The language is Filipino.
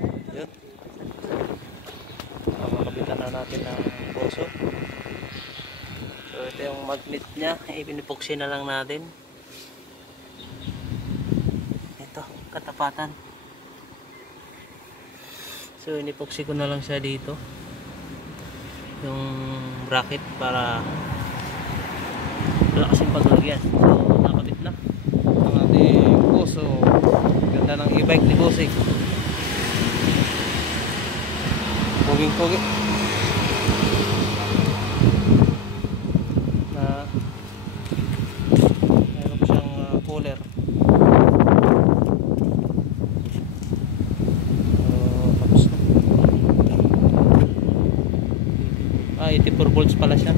Yun. Makabitan na natin ng puso. So ito yung magnet nya, ipinipoxy na lang natin. Ito, katapatan. So inipoxy ko na lang siya dito, yung bracket, para wala kasing paglagyan. So nakabit na ang ating puso. Ganda ng e-bike ni Bossing. Puging-pugi na mayroon pa siyang cooler. Tapos na. 84 volts pala siya.